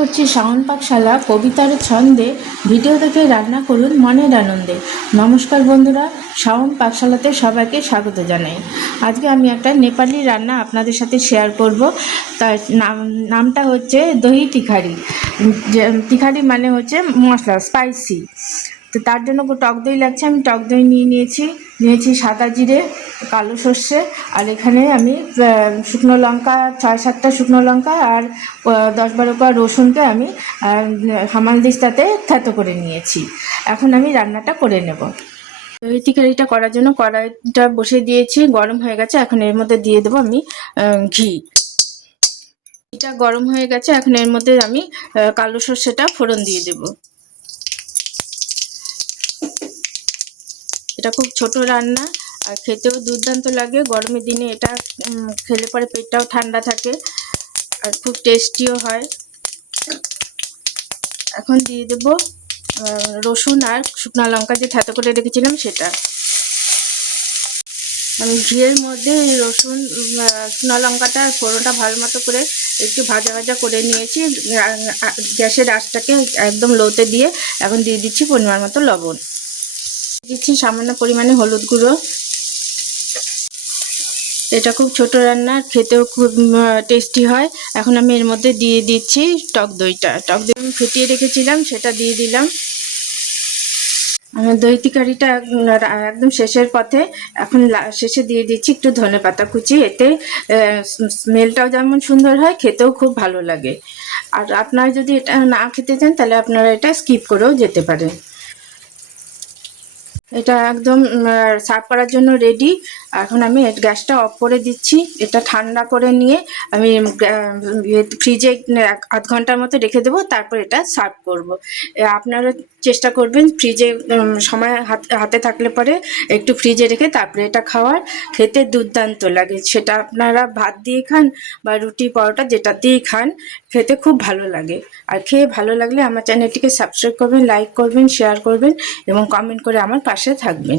করছি শাওন পাকশালা কবিতার ছন্দে। ভিডিও দেখে রান্না করুন মনের আনন্দে। নমস্কার বন্ধুরা, শাওন পাকশালাতে সবাইকে স্বাগত জানাই। আজকে আমি একটা নেপালি রান্না আপনাদের সাথে শেয়ার করব। তার নামটা হচ্ছে দহি তিখারি। তিখারি মানে হচ্ছে মশলা, স্পাইসি। তো তার জন্য টক দই লাগছে। আমি টক দই নিয়েছি সাদা জিরে, কালো সর্ষে, আর এখানে আমি শুকনো লঙ্কা, 6-7টা শুকনো লঙ্কা আর 10-12 কোয়া রসুনকে আমি হামানদিস্তাতে থেতো করে নিয়েছি। এখন আমি রান্নাটা করে নেব। দই তরকারিটা করার জন্য কড়াইটা বসিয়ে দিয়েছি, গরম হয়ে গেছে। এখন এর মধ্যে দিয়ে দেবো আমি ঘি। এটা গরম হয়ে গেছে, এখন এর মধ্যে আমি কালো সর্ষেটা ফোড়ন দিয়ে দেব। এটা খুব ছোট রান্না আর খেতেও দুর্দান্ত লাগে। গরমের দিনে এটা খেলে পরে পেটটাও ঠান্ডা থাকে আর খুব টেস্টিও হয়। এখন দিয়ে দেব রসুন আর শুকনো লঙ্কা যে থেতো করে রেখেছিলাম সেটা। আমি ঘিয়ের মধ্যে রসুন, শুকনো লঙ্কাটা ফোড়নটা ভালো মতো করে একটু ভাজা ভাজা করে নিয়েছি। গ্যাসের আঁচটাকে একদম লোতে দিয়ে এখন দিয়ে দিচ্ছি পরিমাণ মতো লবণ, দিচ্ছি সামান্য পরিমাণে হলুদ গুঁড়ো। এটা খুব ছোট রান্না, খেতেও খুব টেস্টি হয়। এখন আমি এর মধ্যে দিয়ে দিচ্ছি টক দইটা। টক দই আমি ফুটিয়ে রেখেছিলাম, সেটা দিয়ে দিলাম। আমার দই তরকারিটা একদম শেষের পথে। এখন শেষে দিয়ে দিচ্ছি একটু ধনেপাতা কুচি। এতে স্মেলটাও যেমন সুন্দর হয়, খেতেও খুব ভালো লাগে। আর আপনারা যদি এটা না খেতে চান তাহলে আপনারা এটা স্কিপ করেও যেতে পারেন। এটা একদম সার্ভ করার জন্য রেডি। এখন আমি গ্যাসটা অফ করে দিচ্ছি। এটা ঠান্ডা করে নিয়ে আমি ফ্রিজে 1/2 ঘন্টার মতো রেখে দেবো, তারপর এটা সার্ভ করব। আপনারা চেষ্টা করবেন ফ্রিজে সময় হাতে থাকলে পরে একটু ফ্রিজে রেখে তারপরে এটা খাওয়ার। খেতে দুর্দান্ত লাগে, সেটা আপনারা ভাত দিয়ে খান বা রুটি পরোটা যেটাতেই খান, খেতে খুব ভালো লাগে। আর খেয়ে ভালো লাগলে আমার চ্যানেলটিকে সাবস্ক্রাইব করবেন, লাইক করবেন, শেয়ার করবেন এবং কমেন্ট করে আমার পাশে থাকবেন।